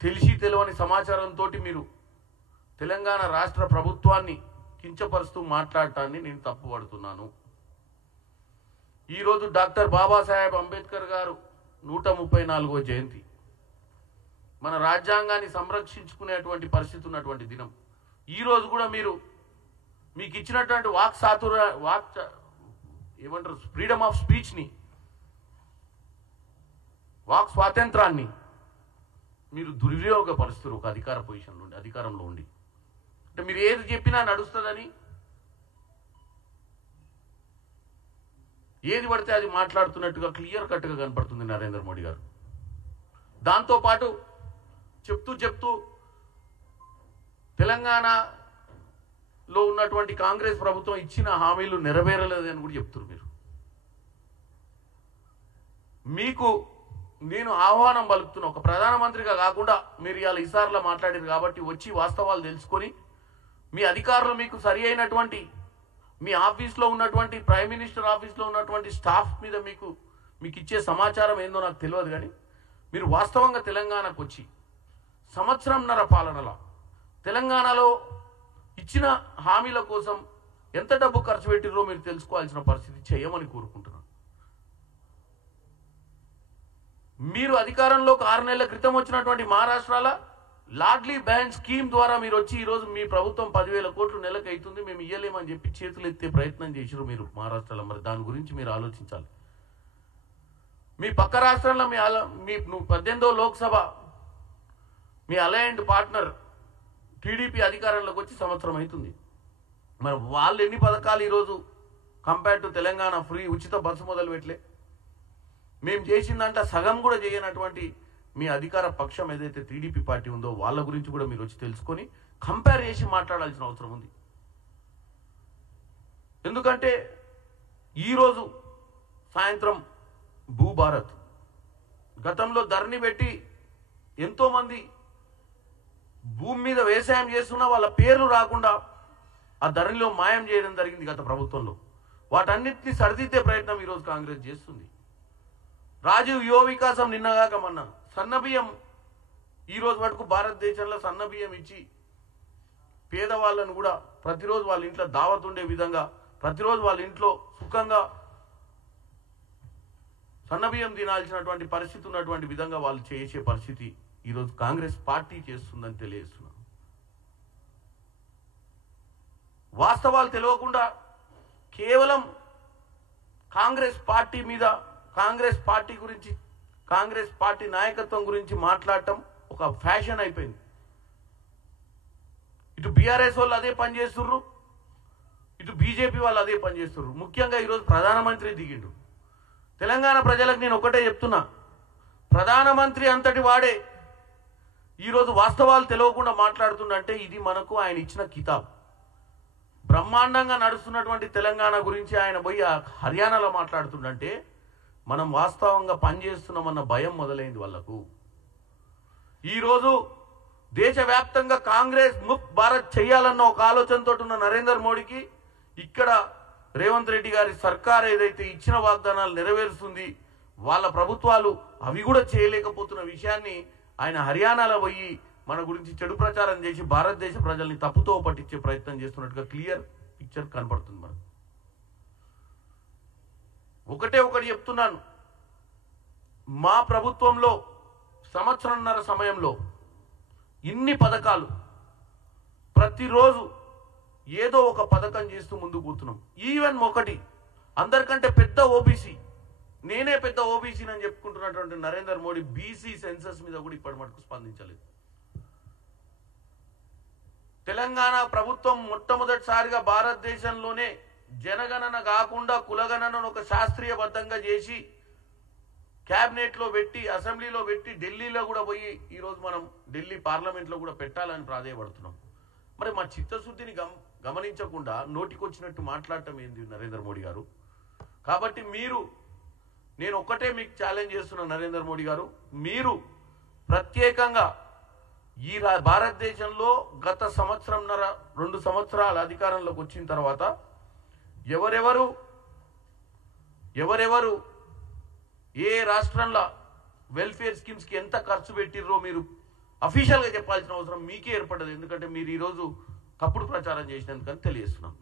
తెలిసి తెలియని సమాచారంతో మీరు తెలంగాణ రాష్ట్ర ప్రభుత్వాన్ని కించపరుస్తూ మాట్లాడటాన్ని నేను తప్పుపడుతున్నాను. ఈరోజు డాక్టర్ బాబాసాహెబ్ అంబేద్కర్ గారు 134వ జయంతి. మన రాజ్యాంగాన్ని సంరక్షించుకునేటువంటి పరిస్థితి ఉన్నటువంటి దినం. ఈరోజు కూడా మీకు ఇచ్చినటువంటి ఏమంటారు ఫ్రీడమ్ ఆఫ్ స్పీచ్ని, వాక్ స్వాతంత్రాన్ని మీరు దుర్వినియోగపరుస్తారు. ఒక అధికార పొజిషన్లో ఉండి, అధికారంలో ఉండి, అంటే మీరు ఏది చెప్పినా నడుస్తుందని, ఏది పడితే అది మాట్లాడుతున్నట్టుగా క్లియర్ కట్గా కనపడుతుంది నరేంద్ర మోడీ గారు. దాంతోపాటు చెప్తూ తెలంగాణలో ఉన్నటువంటి కాంగ్రెస్ ప్రభుత్వం ఇచ్చిన హామీలు నెరవేరలేదని కూడా చెప్తున్నారు. మీకు నేను ఆహ్వానం పలుకుతున్నా, ఒక ప్రధానమంత్రిగా కాకుండా మీరు ఇవాళ ఇసార్లో మాట్లాడారు కాబట్టి వచ్చి వాస్తవాలు తెలుసుకొని మీ అధికారులు మీకు సరి అయినటువంటి మీ ఆఫీస్లో ఉన్నటువంటి ప్రైమ్ మినిస్టర్ ఆఫీస్లో ఉన్నటువంటి స్టాఫ్ మీద మీకు ఇచ్చే సమాచారం ఏందో నాకు తెలియదు, కానీ మీరు వాస్తవంగా తెలంగాణకు వచ్చి సంవత్సరంన్నర పాలనలో తెలంగాణలో ఇచ్చిన హామీల కోసం ఎంత డబ్బు ఖర్చు పెట్టిరో మీరు తెలుసుకోవాల్సిన పరిస్థితి చేయమని కోరుకుంటున్నాను. మీరు అధికారంలోకి 6 నెలల క్రితం వచ్చినటువంటి మహారాష్ట్రలో లాడ్లీ బహన్ స్కీమ్ ద్వారా మీరు వచ్చి ఈరోజు మీ ప్రభుత్వం 10,000 కోట్లు నెలకు అవుతుంది, మేము ఇయ్యలేమని చెప్పి చేతులు ఎత్తే ప్రయత్నం చేసిరు మీరు మహారాష్ట్రలో. మరి దాని గురించి మీరు ఆలోచించాలి. మీ పక్క రాష్ట్రంలో మీ 18వ లోక్సభ మీ అలైన్డ్ పార్ట్నర్ టీడీపీ అధికారంలోకి వచ్చి సంవత్సరం అవుతుంది. మరి వాళ్ళు ఎన్ని పథకాలు ఈరోజు కంపేర్ టు తెలంగాణ ఫ్రీ ఉచిత బస్సు మొదలు పెట్టలే. మేము చేసిందంట సగం కూడా చేయనటువంటి మీ అధికార పక్షం ఏదైతే టీడీపీ పార్టీ ఉందో వాళ్ళ గురించి కూడా మీరు వచ్చి తెలుసుకొని కంపేర్ చేసి మాట్లాడాల్సిన అవసరం ఉంది. ఎందుకంటే ఈరోజు సాయంత్రం భూభారత్ గతంలో ధరణి పెట్టి ఎంతోమంది భూమి మీద వ్యవసాయం చేస్తున్నా వాళ్ళ పేర్లు రాకుండా ఆ ధరణిలో మాయం చేయడం జరిగింది గత ప్రభుత్వంలో. వాటన్నిటిని సరిదిద్దే ప్రయత్నం ఈరోజు కాంగ్రెస్ చేస్తుంది. రాజీవ్ యువ వికాసం నిన్నగాక మొన్న సన్నబియ్యం ఈరోజు వరకు భారతదేశంలో సన్నబియ్యం ఇచ్చి పేదవాళ్ళను కూడా ప్రతిరోజు వాళ్ళ ఇంట్లో దావత్ ఉండే విధంగా, ప్రతిరోజు వాళ్ళ ఇంట్లో సుఖంగా సన్నబియ్యం తినాల్సినటువంటి పరిస్థితి ఉన్నటువంటి విధంగా వాళ్ళు చేసే పరిస్థితి ఈరోజు కాంగ్రెస్ పార్టీ చేస్తుందని తెలియజేస్తున్నాను. వాస్తవాలు తెలియకుండా కేవలం కాంగ్రెస్ పార్టీ మీద, కాంగ్రెస్ పార్టీ గురించి, కాంగ్రెస్ పార్టీ నాయకత్వం గురించి మాట్లాడటం ఒక ఫ్యాషన్ అయిపోయింది. ఇటు బీఆర్ఎస్ వాళ్ళు అదే పని చేస్తుర్రు, ఇటు బీజేపీ వాళ్ళు అదే పని చేస్తుర్రు. ముఖ్యంగా ఈరోజు ప్రధానమంత్రి దిగిండు. తెలంగాణ ప్రజలకు నేను ఒకటే చెప్తున్నా, ప్రధానమంత్రి అంతటి వాడే ఈరోజు వాస్తవాలు తెలియకుండా మాట్లాడుతుండంటే ఇది మనకు ఆయన ఇచ్చిన కితాబ్. బ్రహ్మాండంగా నడుస్తున్నటువంటి తెలంగాణ గురించి ఆయన పోయి హర్యానాలో మాట్లాడుతుండంటే మనం వాస్తవంగా పనిచేస్తున్నామన్న భయం మొదలైంది వాళ్లకు. ఈరోజు దేశవ్యాప్తంగా కాంగ్రెస్ ముక్త్ భారత్ చేయాలన్న ఒక ఆలోచనతో ఉన్న నరేంద్ర మోడీకి ఇక్కడ రేవంత్ రెడ్డి గారి సర్కార్ ఏదైతే ఇచ్చిన వాగ్దానాలు నెరవేరుస్తుంది, వాళ్ళ ప్రభుత్వాలు అవి కూడా చేయలేకపోతున్న విషయాన్ని ఆయన హర్యానాలో పోయి మన గురించి చెడు ప్రచారం చేసి భారతదేశ ప్రజల్ని తప్పుతో పట్టించే ప్రయత్నం చేస్తున్నట్టుగా క్లియర్ పిక్చర్ కనపడుతుంది మనకు. ఒకటి చెప్తున్నాను, మా ప్రభుత్వంలో సంవత్సరంన్నర సమయంలో ఇన్ని పథకాలు, ప్రతిరోజు ఏదో ఒక పథకం చేస్తూ ముందుకు పోతున్నాం. ఈవెన్ ఒకటి అందరికంటే పెద్ద ఓబీసీ, నేనే పెద్ద ఓబీసీని అని చెప్పుకుంటున్నటువంటి నరేంద్ర మోడీ బీసీ సెన్సస్ మీద కూడా ఇప్పటి మటుకు స్పందించలేదు. తెలంగాణ ప్రభుత్వం మొట్టమొదటిసారిగా భారతదేశంలోనే జనగణన కాకుండా కులగణనను ఒక శాస్త్రీయబద్ధంగా చేసి క్యాబినెట్లో పెట్టి, అసెంబ్లీలో పెట్టి, ఢిల్లీలో కూడా పోయి ఈరోజు మనం ఢిల్లీ పార్లమెంట్లో కూడా పెట్టాలని ప్రాధేయపడుతున్నాం. మరి మా చిత్తశుద్ధిని గమనించకుండా నోటికొచ్చినట్టు మాట్లాడటం ఏంది నరేంద్ర మోడీ గారు? కాబట్టి నేను ఒక్కటే మీకు ఛాలెంజ్ చేస్తున్నా నరేంద్ర మోడీ గారు, మీరు ప్రత్యేకంగా ఈ భారతదేశంలో గత సంవత్సరంన్నర 2 సంవత్సరాల అధికారంలోకి వచ్చిన తర్వాత ఎవరెవరు ఏ రాష్ట్రంలో వెల్ఫేర్ స్కీమ్స్కి ఎంత ఖర్చు పెట్టిర్రో మీరు అఫీషియల్గా చెప్పాల్సిన అవసరం మీకే ఏర్పడదు. ఎందుకంటే మీరు ఈరోజు తప్పుడు ప్రచారం చేసినందుకని తెలియజేస్తున్నాం.